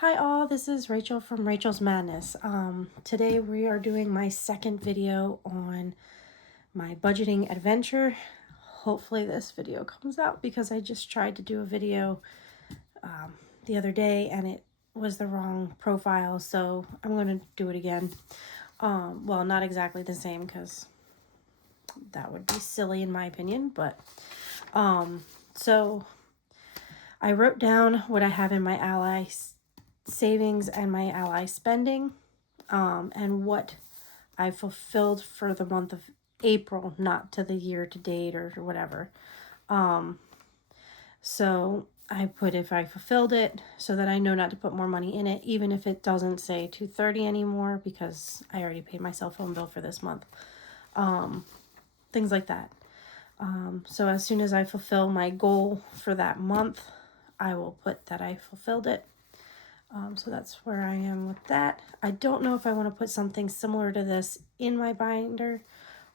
Hi all, this is Rachel from Rachel's Madness. Today we are doing my second video on my budgeting adventure. Hopefully this video comes out because I just tried to do a video the other day and it was the wrong profile, so I'm going to do it again. Well, not exactly the same because that would be silly in my opinion, but so I wrote down what I have in my Ally savings and my Ally spending, and what I fulfilled for the month of April, not to the year to date or whatever. So I put if I fulfilled it so that I know not to put more money in it, even if it doesn't say $230 anymore because I already paid my cell phone bill for this month. Things like that. So as soon as I fulfill my goal for that month, I will put that I fulfilled it. So that's where I am with that. I don't know if I want to put something similar to this in my binder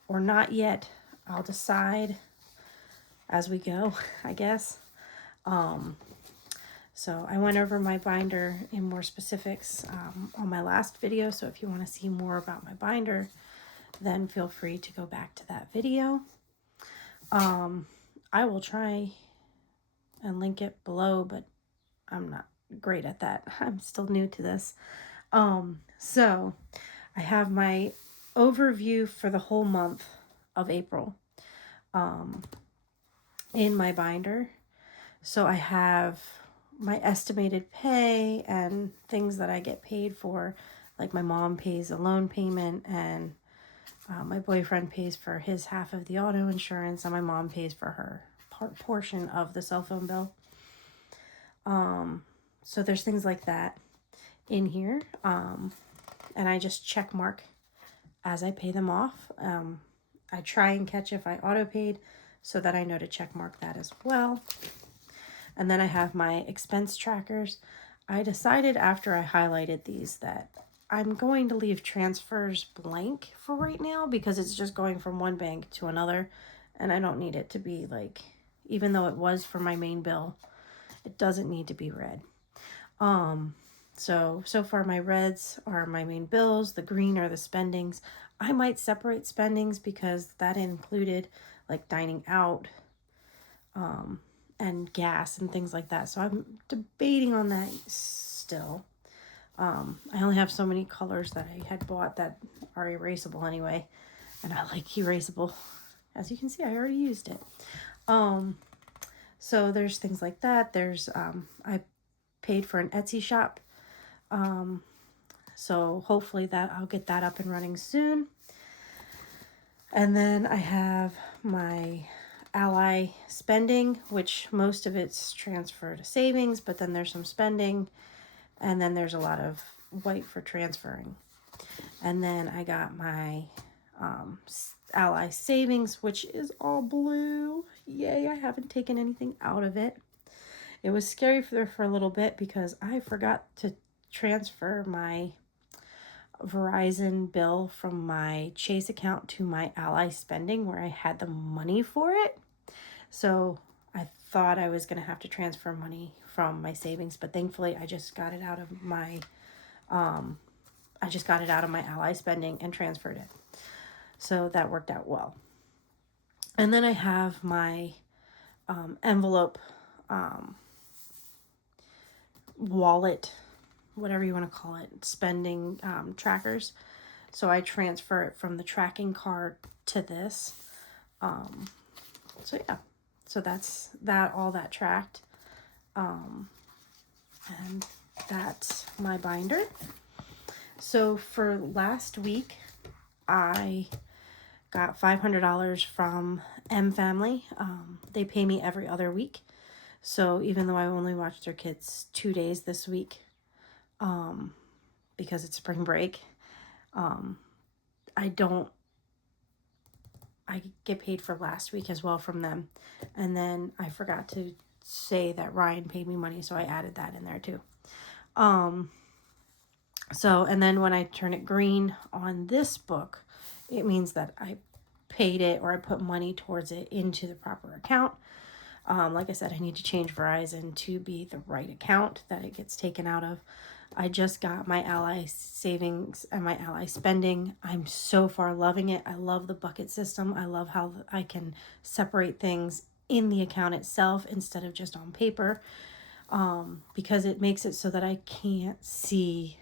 or not yet. I'll decide as we go, I guess. So I went over my binder in more specifics on my last video. So if you want to see more about my binder, then feel free to go back to that video. I will try and link it below, but I'm not great at that. I'm still new to this. So I have my overview for the whole month of April in my binder. So I have my estimated pay and things that I get paid for, like my mom pays a loan payment and my boyfriend pays for his half of the auto insurance and my mom pays for her portion of the cell phone bill. So there's things like that in here. And I just check mark as I pay them off. I try and catch if I auto paid so that I know to check mark that as well. And then I have my expense trackers. I decided after I highlighted these that I'm going to leave transfers blank for right now because it's just going from one bank to another. And I don't need it to be like, even though it was for my main bill, it doesn't need to be red. So far my reds are my main bills. The green are the spendings. I might separate spendings because that included like dining out, and gas and things like that. So I'm debating on that still. I only have so many colors that I had bought that are erasable anyway. And I like erasable. As you can see, I already used it. So there's things like that. There's, I paid for an Etsy shop. So hopefully that I'll get that up and running soon. And then I have my Ally spending, which most of it's transfer to savings, but then there's some spending, and then there's a lot of white for transferring. And then I got my Ally savings, which is all blue. Yay, I haven't taken anything out of it. It was scary for a little bit because I forgot to transfer my Verizon bill from my Chase account to my Ally spending where I had the money for it. So I thought I was going to have to transfer money from my savings, but thankfully I just got it out of my Ally spending and transferred it. So that worked out well. And then I have my envelope wallet, whatever you want to call it, spending trackers. So I transfer it from the tracking card to this. So yeah, so that's that, all that tracked. And that's my binder. So for last week, I got $500 from M Family. They pay me every other week. So even though I only watched their kids 2 days this week, because it's spring break, I get paid for last week as well from them. And then I forgot to say that Ryan paid me money, so I added that in there too. And then when I turn it green on this book, it means that I paid it or I put money towards it into the proper account. Like I said, I need to change Verizon to be the right account that it gets taken out of. I just got my Ally savings and my Ally spending. I'm so far loving it. I love the bucket system. I love how I can separate things in the account itself instead of just on paper, because it makes it so that I can't see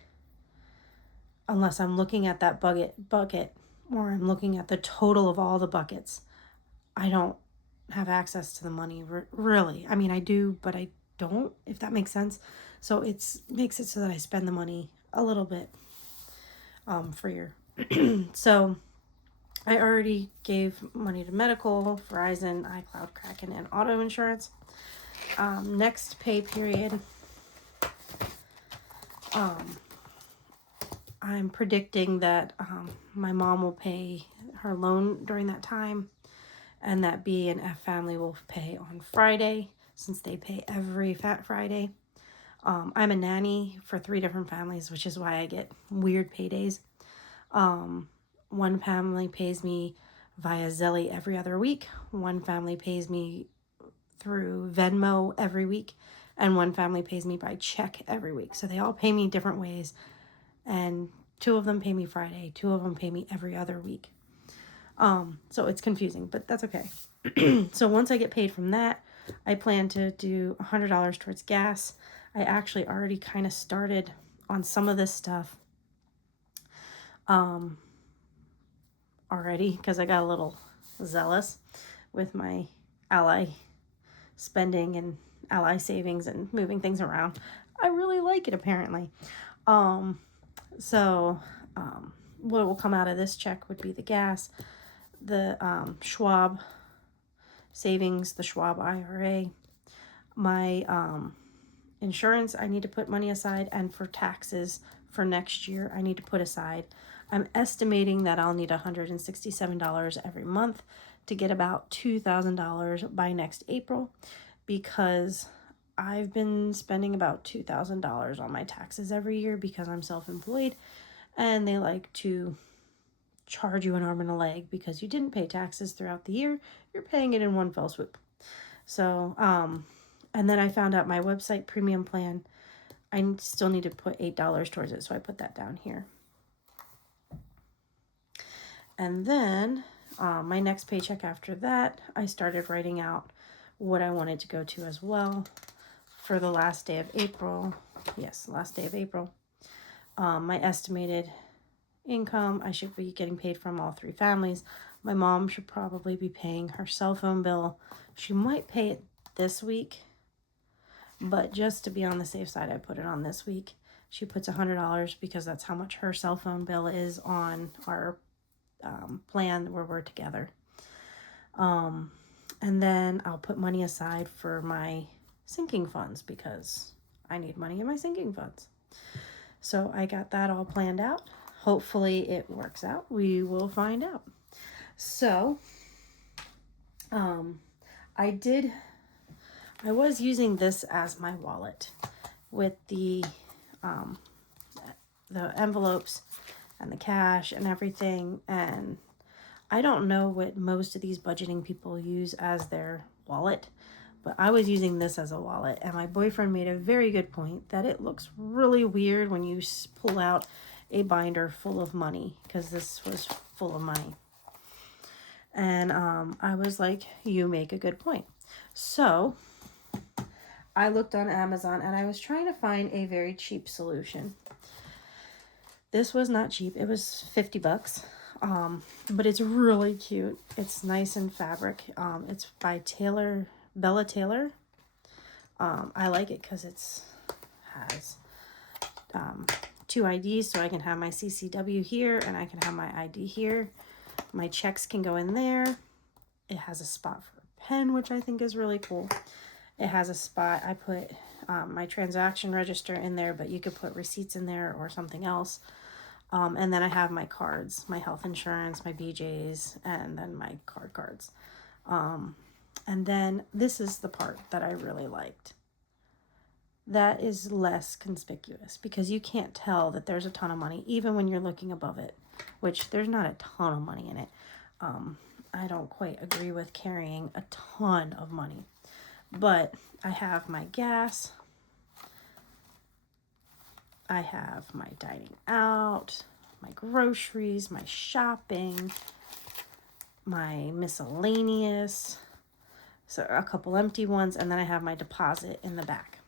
unless I'm looking at that bucket or I'm looking at the total of all the buckets. I don't have access to the money, really. I mean, I do, but I don't, if that makes sense. So it makes it so that I spend the money a little bit freer. So I already gave money to medical, Verizon, iCloud, Kraken, and auto insurance. Next pay period, I'm predicting that my mom will pay her loan during that time, and that B and F family will pay on Friday, since they pay every Fat Friday. I'm a nanny for 3 different families, which is why I get weird paydays. One family pays me via Zelly every other week. One family pays me through Venmo every week. And one family pays me by check every week. So they all pay me different ways. And 2 of them pay me Friday. 2 of them pay me every other week. So it's confusing, but that's okay. So once I get paid from that, I plan to do $100 towards gas. I actually already kind of started on some of this stuff already, because I got a little zealous with my Ally spending and Ally savings and moving things around. I really like it, apparently. So what will come out of this check would be the gas, the Schwab savings, the Schwab IRA, my insurance. I need to put money aside, and for taxes for next year I need to put aside. I'm estimating that I'll need $167 every month to get about $2,000 by next April, because I've been spending about $2,000 on my taxes every year because I'm self-employed, and they like to charge you an arm and a leg because you didn't pay taxes throughout the year. You're paying it in one fell swoop. So, and then I found out my website premium plan, I still need to put $8 towards it. So I put that down here. And then my next paycheck after that, I started writing out what I wanted to go to as well for the last day of April. Yes, last day of April. My estimated income, I should be getting paid from all 3 families. My mom should probably be paying her cell phone bill. She might pay it this week, but just to be on the safe side, I put it on this week. She puts $100 because that's how much her cell phone bill is on our plan where we're together. And then I'll put money aside for my sinking funds because I need money in my sinking funds. So I got that all planned out. Hopefully it works out. We will find out. So I was using this as my wallet with the envelopes and the cash and everything. And I don't know what most of these budgeting people use as their wallet, but I was using this as a wallet. And my boyfriend made a very good point that it looks really weird when you pull out a binder full of money, because this was full of money. And I was like, you make a good point. So I looked on Amazon and I was trying to find a very cheap solution. This was not cheap. It was $50. But it's really cute. It's nice in fabric. It's by Bella Taylor. I like it because has 2 IDs, so I can have my CCW here and I can have my ID here. My checks can go in there. It has a spot for a pen, which I think is really cool. It has a spot. I put my transaction register in there, but you could put receipts in there or something else. And then I have my cards, my health insurance, my BJ's, and then my cards. And then this is the part that I really liked. That is less conspicuous because you can't tell that there's a ton of money, even when you're looking above it, which there's not a ton of money in it. I don't quite agree with carrying a ton of money. But I have my gas. I have my dining out, my groceries, my shopping, my miscellaneous, so a couple empty ones, and then I have my deposit in the back.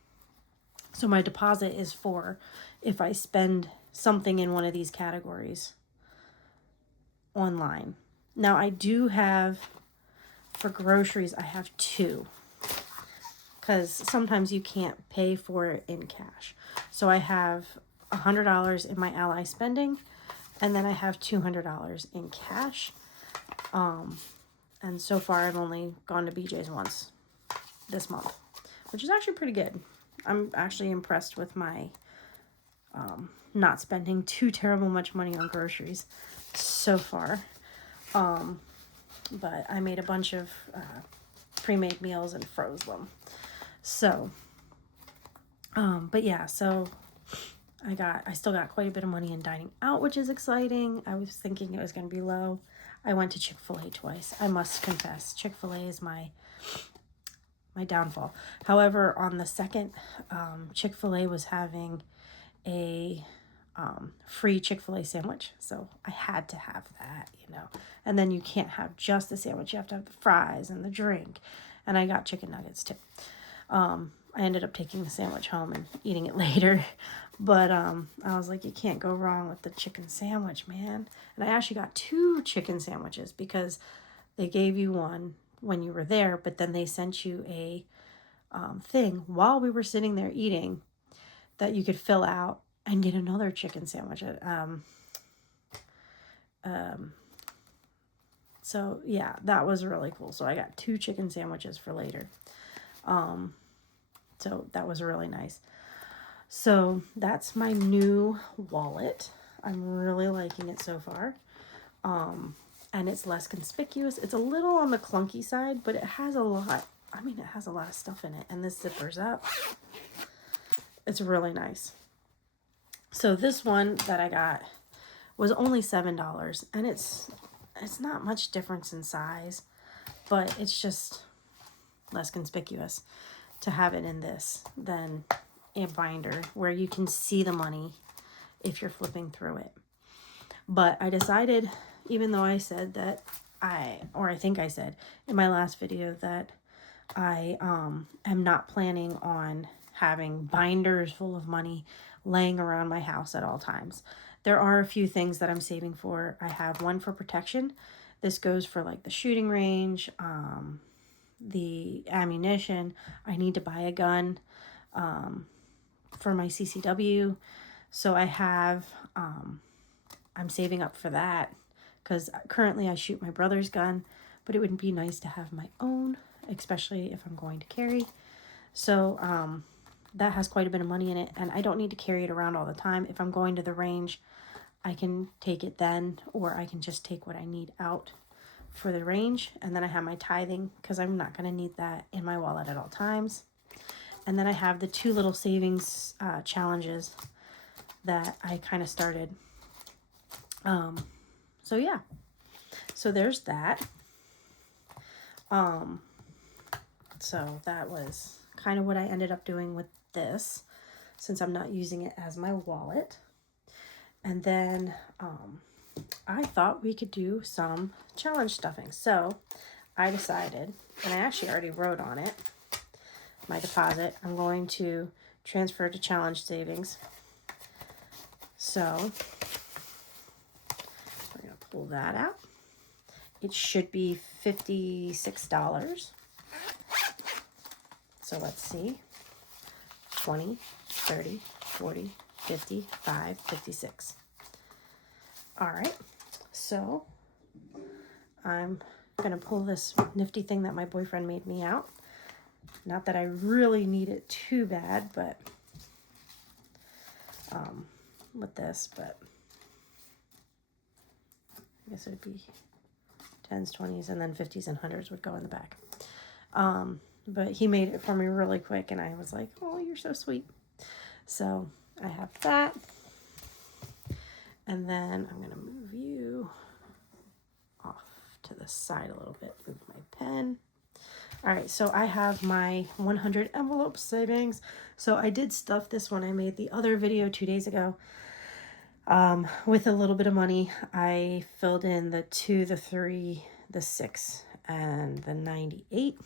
So my deposit is for if I spend something in one of these categories online. Now I do have, for groceries, I have two, because sometimes you can't pay for it in cash. So I have $100 in my Ally spending, and then I have $200 in cash. And so far I've only gone to BJ's once this month, which is actually pretty good. I'm actually impressed with my not spending too terrible much money on groceries so far. But I made a bunch of pre-made meals and froze them. So, but yeah, so I still got quite a bit of money in dining out, which is exciting. I was thinking it was going to be low. I went to Chick-fil-A twice. I must confess, Chick-fil-A is my downfall. However, on the second, Chick-fil-A was having a free Chick-fil-A sandwich. So I had to have that, you know. And then you can't have just the sandwich. You have to have the fries and the drink. And I got chicken nuggets too. I ended up taking the sandwich home and eating it later. But I was like, you can't go wrong with the chicken sandwich, man. And I actually got 2 chicken sandwiches because they gave you one when you were there, but then they sent you a thing while we were sitting there eating that you could fill out and get another chicken sandwich. So yeah, that was really cool. So I got 2 chicken sandwiches for later. So that was really nice. So that's my new wallet. I'm really liking it so far. And it's less conspicuous. It's a little on the clunky side, but it has a lot. I mean, it has a lot of stuff in it. And this zippers up. It's really nice. So this one that I got was only $7. And it's not much difference in size, but it's just less conspicuous to have it in this than a binder where you can see the money if you're flipping through it. But I decided, even though I said that I think I said in my last video that I am not planning on having binders full of money laying around my house at all times. There are a few things that I'm saving for. I have one for protection. This goes for like the shooting range, the ammunition. I need to buy a gun for my CCW. So I have, I'm saving up for that because currently I shoot my brother's gun, but it would be nice to have my own, especially if I'm going to carry. So that has quite a bit of money in it, and I don't need to carry it around all the time. If I'm going to the range, I can take it then, or I can just take what I need out for the range. And then I have my tithing because I'm not going to need that in my wallet at all times. And then I have the 2 little savings challenges that I kind of started. So yeah, so there's that. So that was kind of what I ended up doing with this, since I'm not using it as my wallet. And then I thought we could do some challenge stuffing. So I decided, and I actually already wrote on it, my deposit. I'm going to transfer to challenge savings. So we're going to pull that out. It should be $56. So let's see. 20, 30, 40, 55, 56. All right. So I'm going to pull this nifty thing that my boyfriend made me out. Not that I really need it too bad, but with this, but I guess it would be 10s, 20s, and then 50s and 100s would go in the back. But he made it for me really quick, and I was like, oh, you're so sweet. So I have that. And then I'm going to move you off to the side a little bit. Move my pen. All right, so I have my 100 envelope savings. So I did stuff this one. I made the other video 2 days ago. With a little bit of money, I filled in the 2, the 3, the 6, and the 98.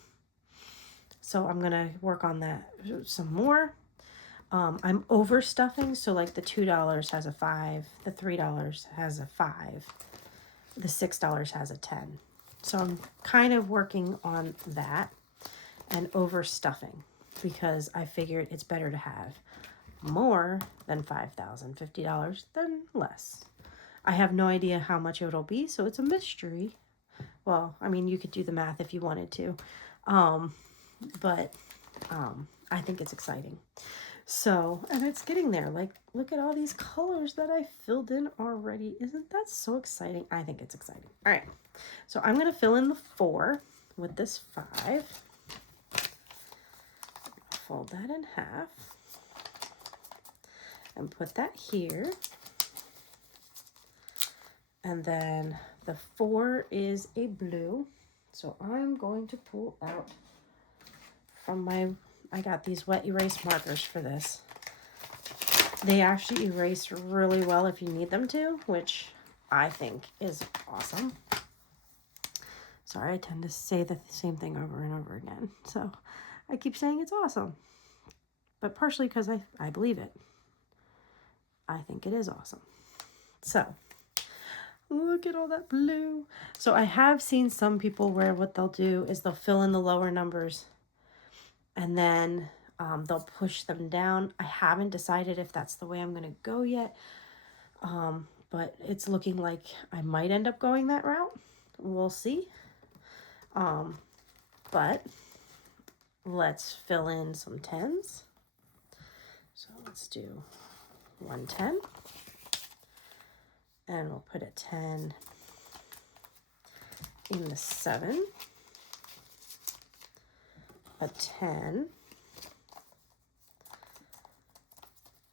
So I'm going to work on that some more. I'm overstuffing, so like the $2 has a 5, the $3 has a 5, the $6 has a 10. So I'm kind of working on that and overstuffing because I figured it's better to have more than $5,000, $50 than less. I have no idea how much it'll be, so it's a mystery. Well, I mean, you could do the math if you wanted to, but I think it's exciting. So, and it's getting there. Like, look at all these colors that I filled in already. Isn't that so exciting? I think it's exciting. All right. So I'm going to fill in the 4 with this 5. Fold that in half and put that here. And then the 4 is a blue. So I'm going to pull out from I got these wet erase markers for this. They actually erase really well if you need them to, which I think is awesome. Sorry, I tend to say the same thing over and over again. So I keep saying it's awesome, but partially because I believe it. I think it is awesome. So look at all that blue. So I have seen some people where what they'll do is they'll fill in the lower numbers and then they'll push them down. I haven't decided if that's the way I'm going to go yet, but it's looking like I might end up going that route. We'll see. But let's fill in some 10s. So let's do 110. And we'll put a 10 in the 7. A 10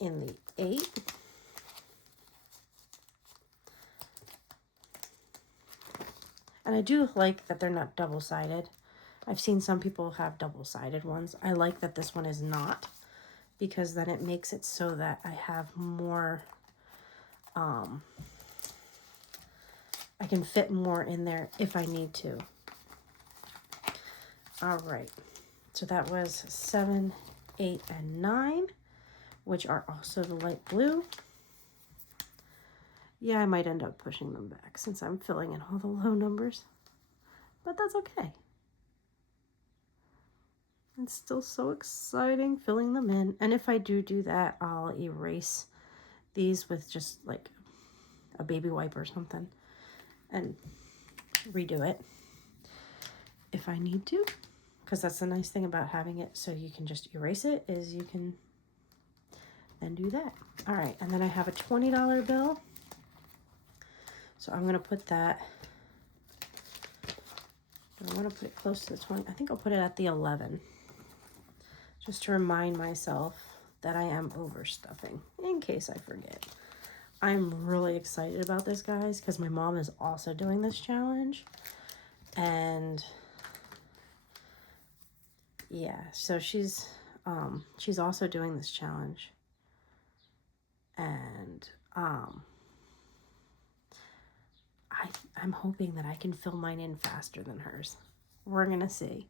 in the 8. And I do like that they're not double-sided. I've seen some people have double-sided ones. I like that this one is not, because then it makes it so that I have more, I can fit more in there if I need to. All right. So that was 7, 8, and 9, which are also the light blue. Yeah, I might end up pushing them back since I'm filling in all the low numbers, but that's okay. It's still so exciting filling them in. And if I do that, I'll erase these with just like a baby wipe or something and redo it if I need to. Because that's the nice thing about having it so you can just erase it, is you can then do that. All right, and then I have a $20 bill. So I'm going to put that, I want to put it close to the 20. I think I'll put it at the 11. Just to remind myself that I am overstuffing in case I forget. I'm really excited about this, guys, because my mom is also doing this challenge. And yeah, so she's also doing this challenge. And I'm hoping that I can fill mine in faster than hers. We're gonna see.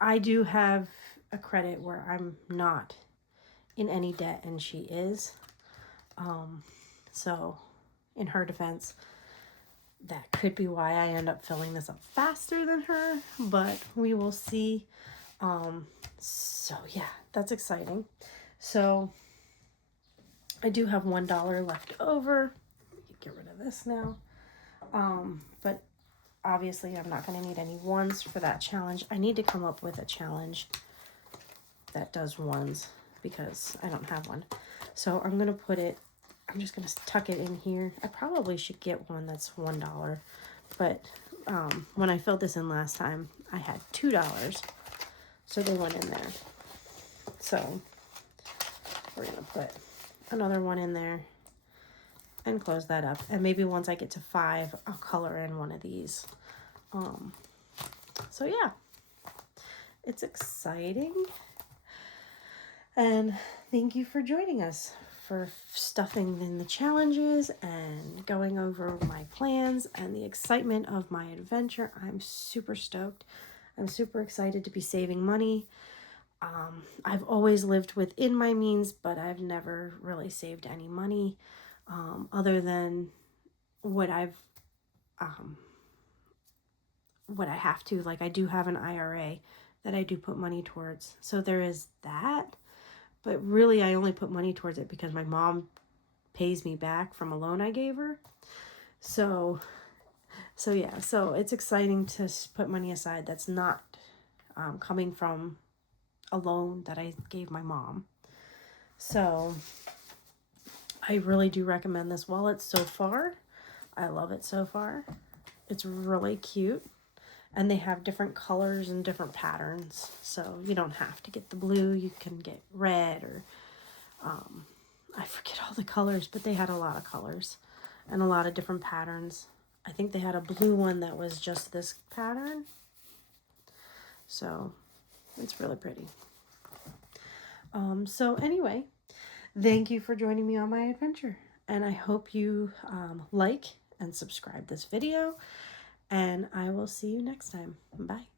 I do have a credit where I'm not in any debt and she is. So in her defense, that could be why I end up filling this up faster than her, but we will see. So yeah, that's exciting. So I do have $1 left over. Get rid of this now. But obviously I'm not going to need any ones for that challenge. I need to come up with a challenge that does ones because I don't have one. So I'm going to put it, I'm just going to tuck it in here. I probably should get one that's $1, but when I filled this in last time, I had $2, so they went in there. So we're going to put another one in there and close that up. And maybe once I get to 5, I'll color in one of these. So yeah, it's exciting. And thank you for joining us for stuffing in the challenges and going over my plans and the excitement of my adventure. I'm super stoked. I'm super excited to be saving money. I've always lived within my means, but I've never really saved any money other than what what I have to. Like, I do have an IRA that I do put money towards. So there is that. But really, I only put money towards it because my mom pays me back from a loan I gave her. So yeah, so it's exciting to put money aside that's not coming from a loan that I gave my mom. So I really do recommend this wallet so far. I love it so far. It's really cute. And they have different colors and different patterns. So you don't have to get the blue. You can get red or I forget all the colors, but they had a lot of colors and a lot of different patterns. I think they had a blue one that was just this pattern. So it's really pretty. So anyway, thank you for joining me on my adventure. And I hope you like and subscribe this video. And I will see you next time. Bye.